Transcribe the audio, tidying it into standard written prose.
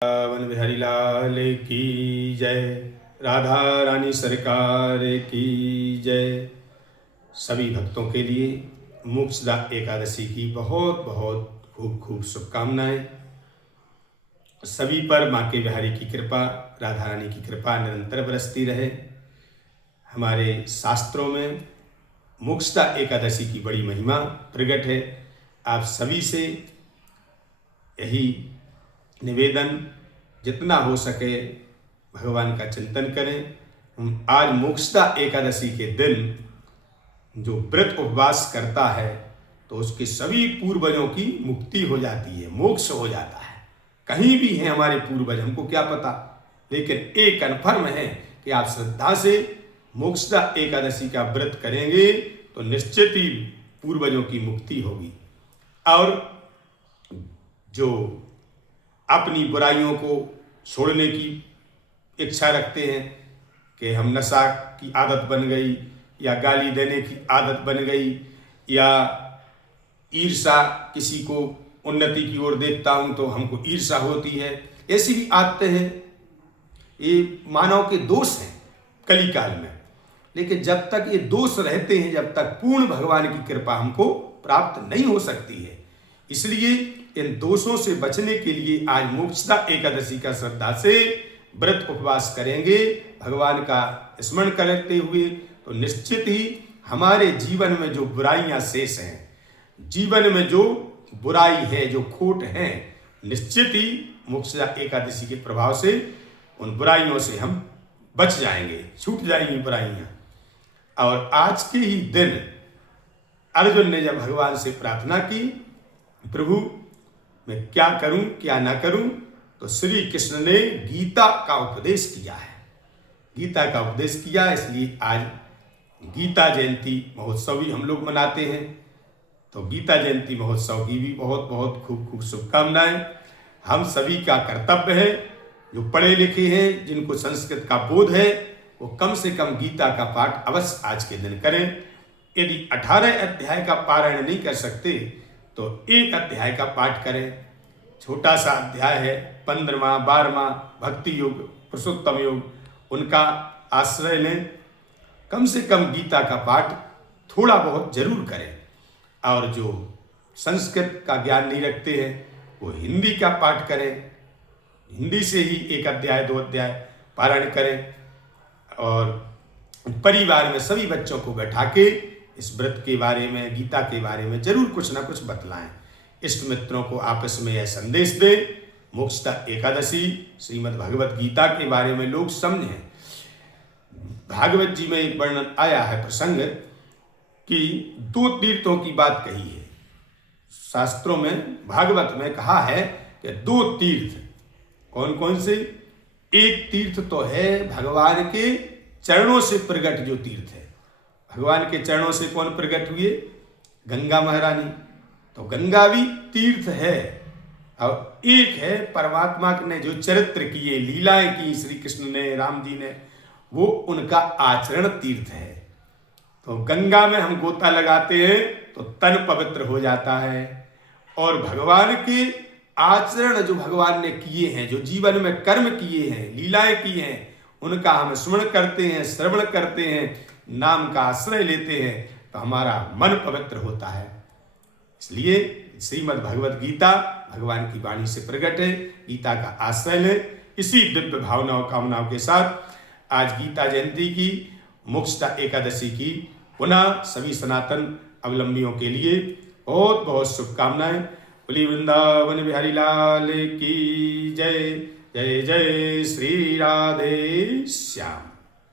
One Bihari लाल की जय। राधा रानी सरकार की जय। सभी भक्तों के लिए मोक्षदा एकादशी की बहुत बहुत खूब खूब शुभकामनाएं। सभी पर माँ के बिहारी की कृपा, राधा रानी की कृपा निरंतर बरसती रहे। हमारे शास्त्रों में मोक्षदा एकादशी की बड़ी महिमा प्रकट है। आप सभी से यही निवेदन, जितना हो सके भगवान का चिंतन करें। आज मोक्षदा एकादशी के दिन जो व्रत उपवास करता है तो उसके सभी पूर्वजों की मुक्ति हो जाती है, मोक्ष हो जाता है। कहीं भी हैं हमारे पूर्वज, हमको क्या पता, लेकिन एक कन्फर्म है कि आप श्रद्धा से मोक्षदा एकादशी का व्रत करेंगे तो निश्चित ही पूर्वजों की मुक्ति होगी। और जो अपनी बुराइयों को छोड़ने की इच्छा रखते हैं कि हम नशा की आदत बन गई या गाली देने की आदत बन गई या ईर्षा, किसी को उन्नति की ओर देखता हूं तो हमको ईर्षा होती है, ऐसी भी आदतें हैं। ये मानव के दोष हैं कली काल में, लेकिन जब तक ये दोष रहते हैं, जब तक पूर्ण भगवान की कृपा हमको प्राप्त नहीं हो सकती है। इसलिए इन दोषों से बचने के लिए आज मोक्षदा एकादशी का श्रद्धा से व्रत उपवास करेंगे, भगवान का स्मरण करते हुए, तो निश्चित ही हमारे जीवन में जो बुराइयां शेष हैं, जीवन में जो बुराई है, जो खोट है, निश्चित ही मोक्षदा एकादशी के प्रभाव से उन बुराइयों से हम बच जाएंगे, छूट जाएंगी बुराइयां। और आज के ही दिन अर्जुन ने जब भगवान से प्रार्थना की, प्रभु मैं क्या करूं क्या ना करूं, तो श्री कृष्ण ने गीता का उपदेश किया है। गीता का उपदेश किया, इसलिए आज गीता जयंती महोत्सव भी हम लोग मनाते हैं। तो गीता जयंती महोत्सव की भी बहुत बहुत खूब खूब शुभकामनाएं। हम सभी का कर्तव्य है, जो पढ़े लिखे हैं, जिनको संस्कृत का बोध है, वो कम से कम गीता का पाठ अवश्य आज के दिन करें। यदि 18 अध्याय का पारायण नहीं कर सकते तो एक अध्याय का पाठ करें। छोटा सा अध्याय है, 15वां 12वां भक्ति योग, पुरुषोत्तम योग, उनका आश्रय लें। कम से कम गीता का पाठ थोड़ा बहुत जरूर करें। और जो संस्कृत का ज्ञान नहीं रखते हैं वो हिंदी का पाठ करें, हिंदी से ही एक अध्याय 2 अध्याय पारायण करें। और परिवार में सभी बच्चों को बैठा के इस व्रत के बारे में, गीता के बारे में जरूर कुछ ना कुछ बतलाएं। इष्ट मित्रों को आपस में यह संदेश दें, मोक्षदा एकादशी श्रीमद् भगवत गीता के बारे में लोग समझें। भागवत जी में एक वर्णन आया है, प्रसंग, कि 2 तीर्थों की बात कही है। शास्त्रों में, भागवत में कहा है कि 2 तीर्थ कौन कौन से। एक तीर्थ तो है भगवान के चरणों से प्रकट जो तीर्थ है। भगवान के चरणों से कौन प्रकट हुए? गंगा महारानी, तो गंगा भी तीर्थ है। और एक है परमात्मा ने जो चरित्र किए, लीलाएं की श्री कृष्ण ने, राम जी ने, वो उनका आचरण तीर्थ है। तो गंगा में हम गोता लगाते हैं तो तन पवित्र हो जाता है। और भगवान के आचरण जो भगवान ने किए हैं, जो जीवन में कर्म किए हैं, लीलाएं की हैं, उनका हम स्मरण करते हैं, श्रवण करते हैं, नाम का आश्रय लेते हैं, तो हमारा मन पवित्र होता है। इसलिए श्रीमद् भगवत गीता भगवान की वाणी से प्रकट है, गीता का आश्रय लें। इसी दिव्य भावनाओं कामनाओं के साथ आज गीता जयंती की, मोक्षदा एकादशी की पुनः सभी सनातन अवलंबियों के लिए बहुत बहुत शुभकामनाएं। बोली वृंदावन बिहारी लाल की जय। जय जय श्री राधे श्याम।